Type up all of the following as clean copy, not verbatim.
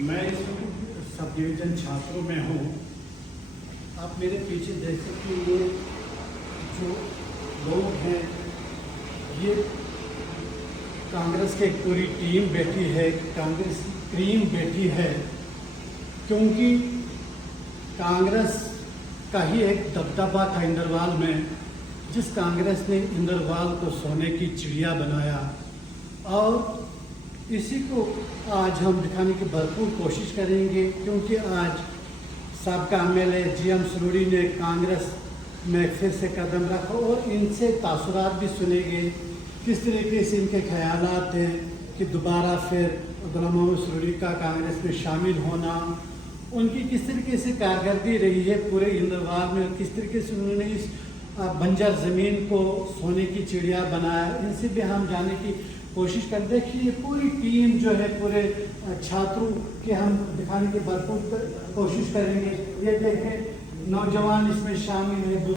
मैं इस sub division छात्रों में हूँ। आप मेरे पीछे देख सकते हैं, ये जो लोग हैं ये कांग्रेस की एक पूरी टीम बैठी है, कांग्रेस की क्रीम बैठी है, क्योंकि कांग्रेस का ही एक दबदबा था इंदरवाल में, जिस कांग्रेस ने इंदरवाल को सोने की चिड़िया बनाया। और इसी को आज हम दिखाने की भरपूर कोशिश करेंगे, क्योंकि आज साबका एमएलए जीएम सरूरी ने कांग्रेस में फिर से कदम रखा और इनसे तासुरात भी सुनेंगे, किस तरीके से इनके ख्यालात हैं कि दोबारा फिर गुलाम मोहम्मद सरूरी का कांग्रेस में शामिल होना, उनकी किस तरीके से कारकर्दगी रही है पूरे इंदरवाल में, किस तरीके से उन्होंने इस बंजर ज़मीन को सोने की चिड़िया बनाया। इनसे भी हम जानने की कोशिश कर। देखिए ये पूरी टीम जो है, पूरे छात्रों के हम दिखाने की भरपूर कोशिश करेंगे। ये देखें नौजवान इसमें शामिल है।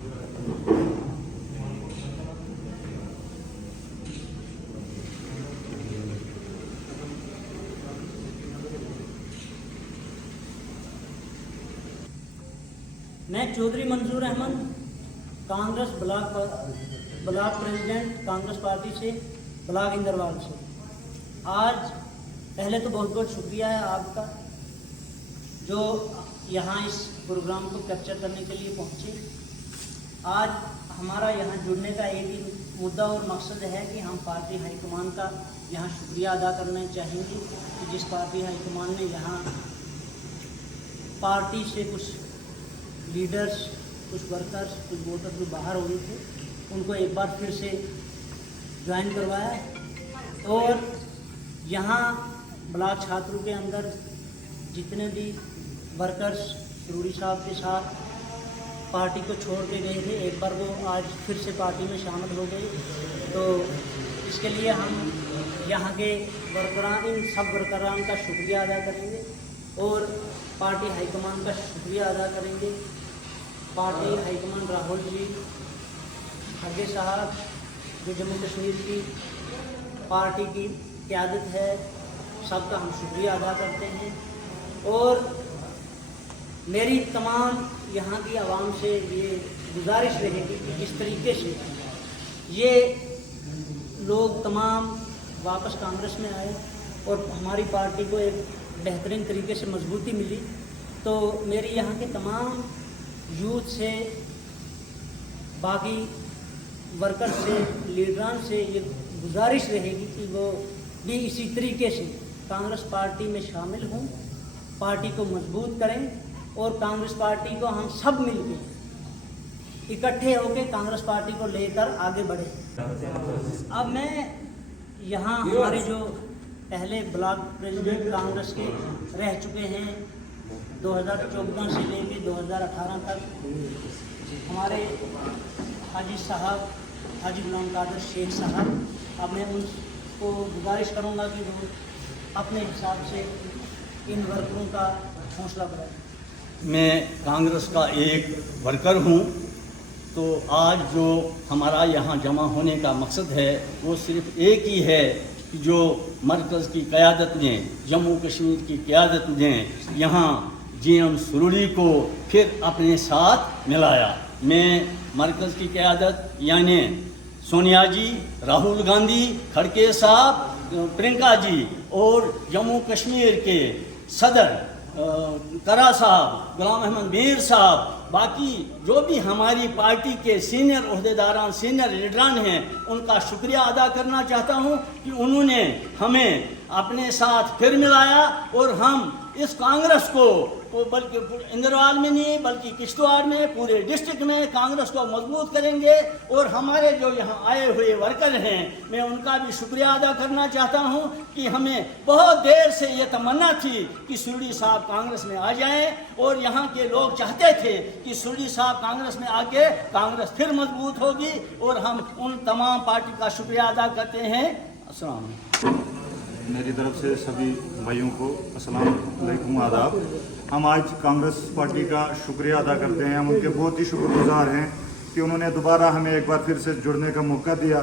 मैं Chaudhary Manzoor Ahmed, Congress block president Congress party से ब्लॉक इंदरवाल से। आज पहले तो बहुत बहुत शुक्रिया है आपका जो यहाँ इस प्रोग्राम को कैप्चर करने के लिए पहुँचे। आज हमारा यहाँ जुड़ने का एक ही मुद्दा और मकसद है कि हम पार्टी हाईकमान का यहाँ शुक्रिया अदा करना चाहेंगे कि जिस पार्टी हाईकमान ने यहाँ पार्टी से कुछ लीडर्स, कुछ वर्कर्स, कुछ वोटर जो बाहर हुए थे उनको एक बार फिर से ज्वाइन करवाया। और यहाँ ब्लॉक छात्रों के अंदर जितने भी वर्कर्स सरूरी साहब के साथ पार्टी को छोड़ के गए थे, एक बार वो आज फिर से पार्टी में शामिल हो गए। तो इसके लिए हम यहाँ के वर्करान, इन सब वर्करान का शुक्रिया अदा करेंगे और पार्टी हाईकमान का शुक्रिया अदा करेंगे। पार्टी हाईकमान राहुल जी, खड़गे साहब जो जम्मू कश्मीर की पार्टी की क़यादत है, सबका हम शुक्रिया अदा करते हैं। और मेरी तमाम यहाँ की आवाम से ये गुजारिश रहेगी कि जिस तरीके से ये लोग तमाम वापस कांग्रेस में आए और हमारी पार्टी को एक बेहतरीन तरीके से मजबूती मिली, तो मेरी यहाँ के तमाम यूथ से, बाकी वर्कर से, लीडरान से ये गुजारिश रहेगी कि वो भी इसी तरीके से कांग्रेस पार्टी में शामिल हों, पार्टी को मजबूत करें और कांग्रेस पार्टी को हम सब मिलकर इकट्ठे होकर कांग्रेस पार्टी को लेकर आगे बढ़े। अब मैं यहाँ हमारे जो पहले ब्लॉक प्रेसिडेंट कांग्रेस के रह चुके हैं 2014 से लेकर 2018 तक, हमारे हाजी साहब, हाजी गुलाम कादर शेख साहब, अब मैं उनको गुजारिश करूँगा कि वो अपने हिसाब से इन वर्करों का हौसला बढ़ाएं। मैं कांग्रेस का एक वर्कर हूँ, तो आज जो हमारा यहाँ जमा होने का मकसद है वो सिर्फ एक ही है कि जो मरकज़ की क़यादत ने, जम्मू कश्मीर की क़यादत ने यहाँ जीएम सरूरी को फिर अपने साथ मिलाया। मैं मरकज़ की क़यादत यानी सोनिया जी, राहुल गांधी, खड़गे साहब, प्रियंका जी और जम्मू कश्मीर के सदर करा साहब, गुलाम अहमद मीर साहब, बाकी जो भी हमारी पार्टी के सीनियर ओहदेदारान, सीनियर लीडरान हैं, उनका शुक्रिया अदा करना चाहता हूं कि उन्होंने हमें अपने साथ फिर मिलाया और हम इस कांग्रेस को बल्कि इंदरवाल में नहीं बल्कि किश्तवाड़ में, पूरे डिस्ट्रिक्ट में कांग्रेस को मजबूत करेंगे। और हमारे जो यहाँ आए हुए वर्कर हैं, मैं उनका भी शुक्रिया अदा करना चाहता हूँ कि हमें बहुत देर से ये तमन्ना थी कि सरूरी साहब कांग्रेस में आ जाएं और यहाँ के लोग चाहते थे कि सरूरी साहब कांग्रेस में आके कांग्रेस फिर मजबूत होगी। और हम उन तमाम पार्टी का शुक्रिया अदा करते हैं। अस्सलाम वालेकुम। मेरी तरफ से सभी भाइयों को अस्सलाम वालेकुम, आदाब। हम आज कांग्रेस पार्टी का शुक्रिया अदा करते हैं। हम उनके बहुत ही शुक्रगुजार हैं कि उन्होंने दोबारा हमें एक बार फिर से जुड़ने का मौका दिया।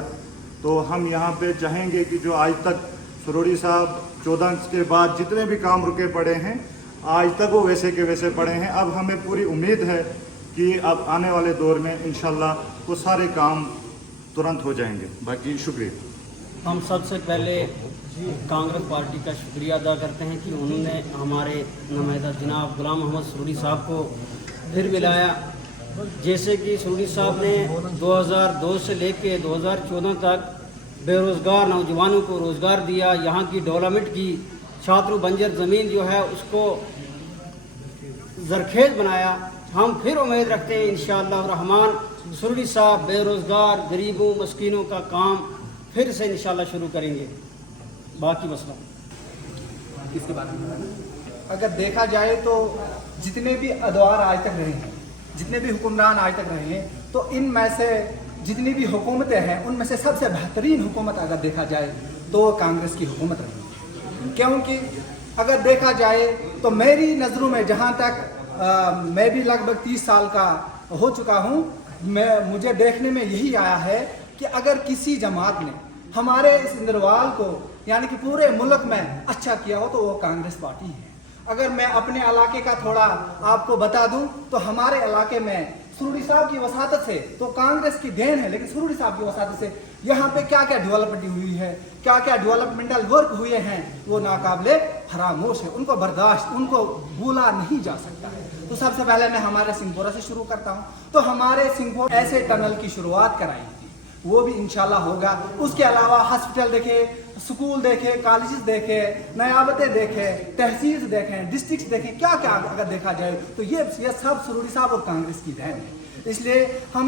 तो हम यहाँ पे चाहेंगे कि जो आज तक सरोड़ी साहब 14 के बाद जितने भी काम रुके पड़े हैं आज तक वो वैसे के वैसे पड़े हैं। अब हमें पूरी उम्मीद है कि अब आने वाले दौर में इंशाल्लाह वो सारे काम तुरंत हो जाएंगे। बाकी शुक्रिया। हम सबसे पहले कांग्रेस पार्टी का शुक्रिया अदा करते हैं कि उन्होंने हमारे नुमाइंदा जनाब गुलाम मोहम्मद सरोड़ी साहब को फिर मिलाया। जैसे कि सरोड़ी साहब ने 2002 से लेके 2014 तक बेरोज़गार नौजवानों को रोज़गार दिया, यहाँ की डेवलपमेंट की, छात्रों बंजर ज़मीन जो है उसको ज़रखेज़ बनाया। हम फिर उम्मीद रखते हैं इंशाअल्लाह रहमान सरोड़ी साहब बेरोज़गार गरीबों मस्कीनों का काम फिर से इंशाअल्लाह शुरू करेंगे। बाकी मसला इसके बारे में अगर देखा जाए तो जितने भी अदवार आज तक रहे हैं, जितने भी हुक्मरान आज तक रहे हैं, तो इनमें से जितनी भी हुकूमतें हैं उनमें से सबसे बेहतरीन हुकूमत अगर देखा जाए तो कांग्रेस की हुकूमत रही। क्योंकि अगर देखा जाए तो मेरी नज़रों में जहाँ तक मैं भी लगभग 30 साल का हो चुका हूँ, मुझे देखने में यही आया है कि अगर किसी जमात ने हमारे इस इंद्रवाल को यानी कि पूरे मुल्क में अच्छा किया हो तो वो कांग्रेस पार्टी है। अगर मैं अपने इलाके का थोड़ा आपको बता दूं तो हमारे इलाके में सरोड़ी साहब की वसादत से तो कांग्रेस की देन है, लेकिन सरोड़ी साहब की वसादत से यहाँ पे क्या क्या डेवलपमेंट हुई है, क्या क्या डेवलपमेंटल वर्क हुए हैं, वो नाकाबिले फरामोश है, उनको बर्दाश्त, उनको भूला नहीं जा सकता है। तो सबसे पहले मैं हमारे सिंहपुरा से शुरू करता हूँ। तो हमारे सिंहपुर ऐसे टनल की शुरुआत कराई थी, वो भी इंशाल्लाह होगा। उसके अलावा हॉस्पिटल देखे, स्कूल देखे, कॉलेजेस देखे, नयाबतें देखे, तहसील देखें, डिस्ट्रिक्ट देखें, क्या क्या अगर देखा जाए तो ये सब सरोड़ी साहब और कांग्रेस की देन है। इसलिए हम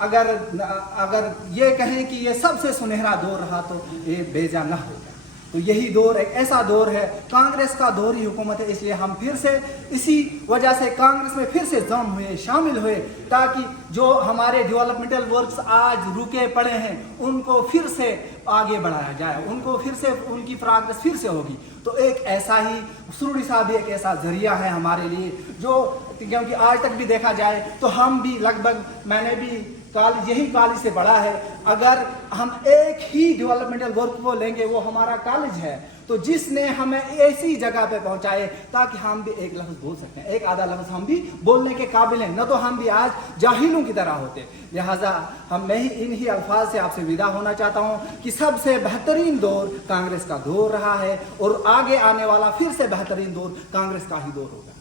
अगर ये कहें कि ये सबसे सुनहरा दौर रहा तो ये बेजा न होगा। तो यही दौर एक ऐसा दौर है, कांग्रेस का दौर ही हुकूमत है। इसलिए हम फिर से इसी वजह से कांग्रेस में फिर से जम हुए, शामिल हुए, ताकि जो हमारे डेवलपमेंटल वर्क्स आज रुके पड़े हैं उनको फिर से आगे बढ़ाया जाए, उनको फिर से उनकी प्रोग्रेस फिर से होगी। तो एक ऐसा ही सरोड़ी साहब भी एक ऐसा जरिया है हमारे लिए, जो क्योंकि आज तक भी देखा जाए तो हम भी लगभग, मैंने भी कॉलेज यही कॉलेज से पढ़ा है। अगर हम एक ही डेवलपमेंटल वर्क को लेंगे वो हमारा कॉलेज है, तो जिसने हमें ऐसी जगह पे पहुंचाए ताकि हम भी एक लफ्ज़ बोल सकते हैं, एक आधा लफ्ज़ हम भी बोलने के काबिल हैं, न तो हम भी आज जाहिलों की तरह होते। लिहाजा मैं ही इन्हीं अल्फाज से आपसे विदा होना चाहता हूँ कि सबसे बेहतरीन दौर कांग्रेस का दौर रहा है और आगे आने वाला फिर से बेहतरीन दौर कांग्रेस का ही दौर होगा।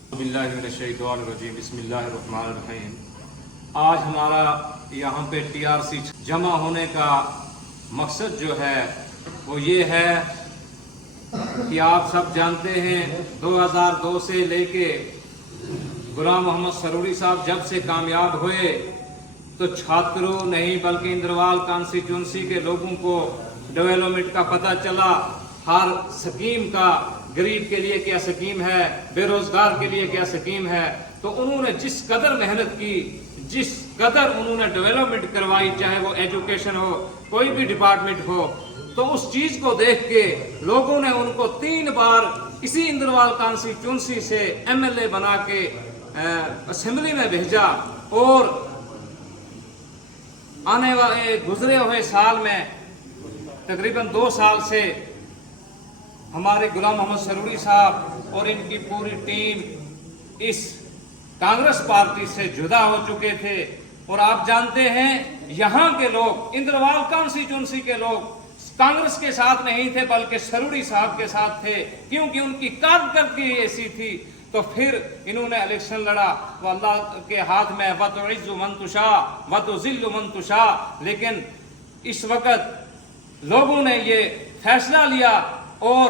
बिस्मिल्लाहिर्रहमानिर्रहीम। आज हमारा यहाँ पे TRC जमा होने का मकसद जो है वो ये है कि आप सब जानते हैं 2002 से लेके गुलाम मोहम्मद सरोड़ी साहब जब से कामयाब हुए तो छात्रों नहीं बल्कि इंद्रवाल कॉन्स्टिट्यूंसी के लोगों को डेवलपमेंट का पता चला। हर स्कीम का गरीब के लिए क्या स्कीम है, बेरोजगार के लिए क्या स्कीम है। तो उन्होंने जिस कदर मेहनत की, जिस कदर उन्होंने डेवलपमेंट करवाई, चाहे वो एजुकेशन हो, कोई भी डिपार्टमेंट हो, तो उस चीज को देख के लोगों ने उनको 3 बार इसी इंद्रवाल कॉन्स्टिट्यूंसी से MLA बना के असेंबली में भेजा। और आने वाले गुजरे हुए साल में तकरीबन 2 साल से हमारे गुलाम मोहम्मद सरोड़ी साहब और इनकी पूरी टीम इस कांग्रेस पार्टी से जुदा हो चुके थे। और आप जानते हैं यहाँ के लोग, इंद्रवाल कॉन्स्टिट्यूंसी के लोग कांग्रेस के साथ नहीं थे बल्कि सरोड़ी साहब के साथ थे, क्योंकि उनकी कारकर्दगी ऐसी थी। तो फिर इन्होंने इलेक्शन लड़ा, वो अल्लाह के हाथ में व तो इज़्ज़ु मन तुशा व तो ज़िल्लु मन तुशा। लेकिन इस वक्त लोगों ने ये फैसला लिया और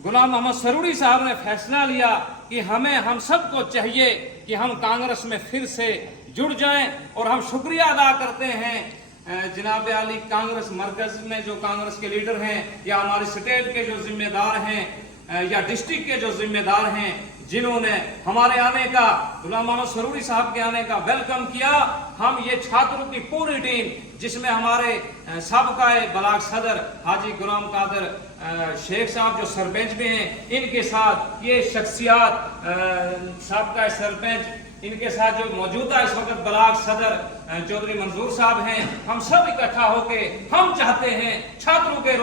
गुलाम मोहम्मद सरोड़ी साहब ने फैसला लिया कि हम सबको चाहिए कि हम कांग्रेस में फिर से जुड़ जाएं। और हम शुक्रिया अदा करते हैं जनाब आली कांग्रेस मरकज में जो कांग्रेस के लीडर हैं, या हमारे स्टेट के जो जिम्मेदार हैं, या डिस्ट्रिक्ट के जो जिम्मेदार हैं, जिन्होंने हमारे आने का, गुलाम मोहम्मद सरोड़ी साहब के आने का वेलकम किया। हम ये छात्रों की पूरी टीम, जिसमें हमारे साबका ब्लाक सदर हाजी गुलाम कादर शेख साहब जो सरपंच में हैं, इनके साथ ये शख्सियात, साबका सरपंच, इनके साथ जो मौजूदा इस वक्त ब्लाक सदर चौधरी मंजूर साहब हैं, हम सब इकट्ठा होके हम चाहते हैं छात्रों के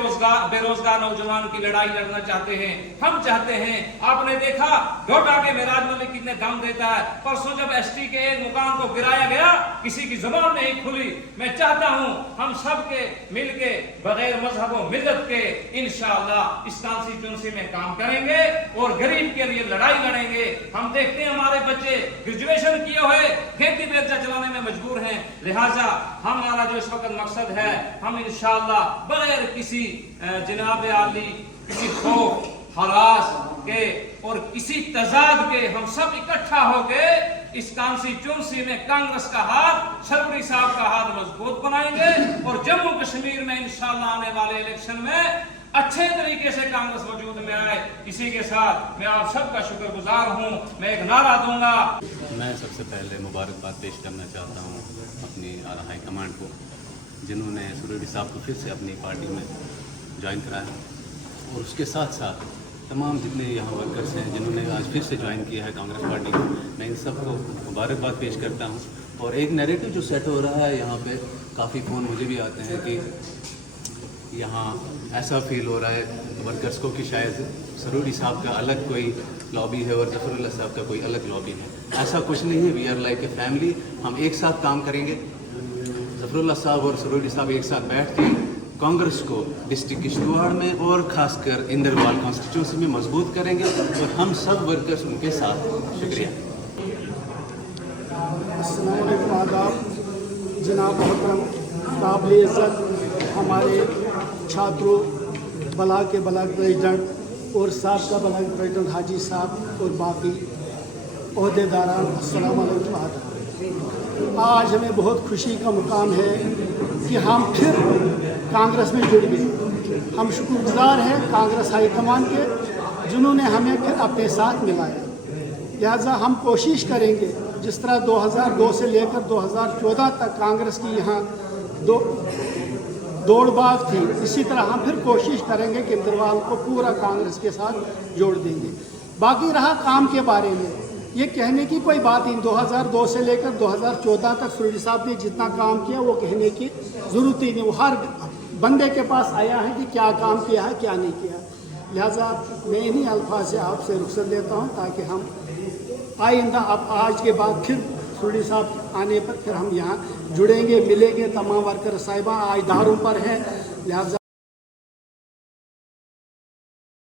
बेरोजगार नौजवान की लड़ाई लड़ना चाहते हैं। हम चाहते हैं, आपने देखा डोडा के मेराज मलिक कितने दम देता है। परसों जब एसटी के एक मुकाम को गिराया गया, किसी की जुबान नहीं खुली। मैं चाहता हूं हम सब के मिलके बगैर मजहब व मिल्लत के इंशाअल्लाह इस कॉन्स्टिट्यूंसी में काम करेंगे और गरीब के लिए लड़ाई लड़ेंगे। हम देखते हैं हमारे बच्चे ग्रेजुएशन किए हुए खेती बेचा चलाने में मजबूर हैं। लिहाजा हमारा जो इस वक्त मकसद है, हम इंशाअल्लाह बगैर किसी जनाब आली, किसी खौफ हरास के और किसी तजाद के हम सब इकट्ठा होके इस कॉन्स्टिट्यूंसी में कांग्रेस का हाथ, सरूरी साहब का हाथ मजबूत बनाएंगे और जम्मू कश्मीर में इंशाअल्लाह आने वाले इलेक्शन में अच्छे तरीके से कांग्रेस वजूद में आए। इसी के साथ मैं आप सबका शुक्रगुजार हूं। मैं एक नारा दूंगा। मैं सबसे पहले मुबारकबाद पेश करना चाहता हूं अपनी आला हाई कमांड को, जिन्होंने सरूरी साहब को फिर से अपनी पार्टी में ज्वाइन कराया, और उसके साथ साथ तमाम जितने यहाँ वर्कर्स हैं जिन्होंने आज फिर से ज्वाइन किया है कांग्रेस पार्टी को, मैं इन सबको मुबारकबाद पेश करता हूँ। और एक नैरेटिव जो सेट हो रहा है यहाँ पे, काफ़ी फ़ोन मुझे भी आते हैं कि यहाँ ऐसा फील हो रहा है वर्कर्स को कि शायद सरूरी साहब का अलग कोई लॉबी है और ज़फ़रुल्लाह साहब का कोई अलग लॉबी है। ऐसा कुछ नहीं है। We are like a family. हम एक साथ काम करेंगे। ज़फ़रुल्लाह साहब और सरूरी साहब एक साथ बैठ के कांग्रेस को डिस्ट्रिक्ट किश्तवाड़ में और ख़ासकर इंदरवाल कॉन्स्टिट्यूंसी में मजबूत करेंगे, और हम सब वर्कर्स उनके साथ। शुक्रिया। अस्सलाम वालेकुम, आदाब जनाब मोहतरम काबिल इज़्ज़त हमारे छात्रों, ब्लॉक के ब्लॉक प्रेसिडेंट और साबका ब्लॉक प्रेसिडेंट हाजी साहब और बाकी अहदेदारान, अस्सलाम वालेकुम, आदाब। आज हमें बहुत खुशी का मुकाम है कि हम फिर कांग्रेस में जुड़ गए। हम शुक्रगुजार हैं कांग्रेस हाईकमान के, जिन्होंने हमें फिर अपने साथ मिलाया। लिहाजा हम कोशिश करेंगे, जिस तरह 2002 से लेकर 2014 तक कांग्रेस की यहाँ दौड़ भाग थी, इसी तरह हम फिर कोशिश करेंगे कि इंदरवाल को पूरा कांग्रेस के साथ जोड़ देंगे। बाकी रहा काम के बारे में, ये कहने की कोई बात नहीं। 2002 से लेकर 2014 तक सरूरी साहब ने जितना काम किया वो कहने की ज़रूरत ही नहीं। वो हर बंदे के पास आया है कि क्या काम किया है, क्या नहीं किया। लिहाजा मैं इन्हीं अल्फाज से आपसे रुखसत लेता हूँ, ताकि हम आइंदा अब आज के बाद फिर सरूरी साहब आने पर फिर हम यहाँ जुड़ेंगे, मिलेंगे। तमाम वर्कर साहिबान आज दारों पर हैं, लिहाजा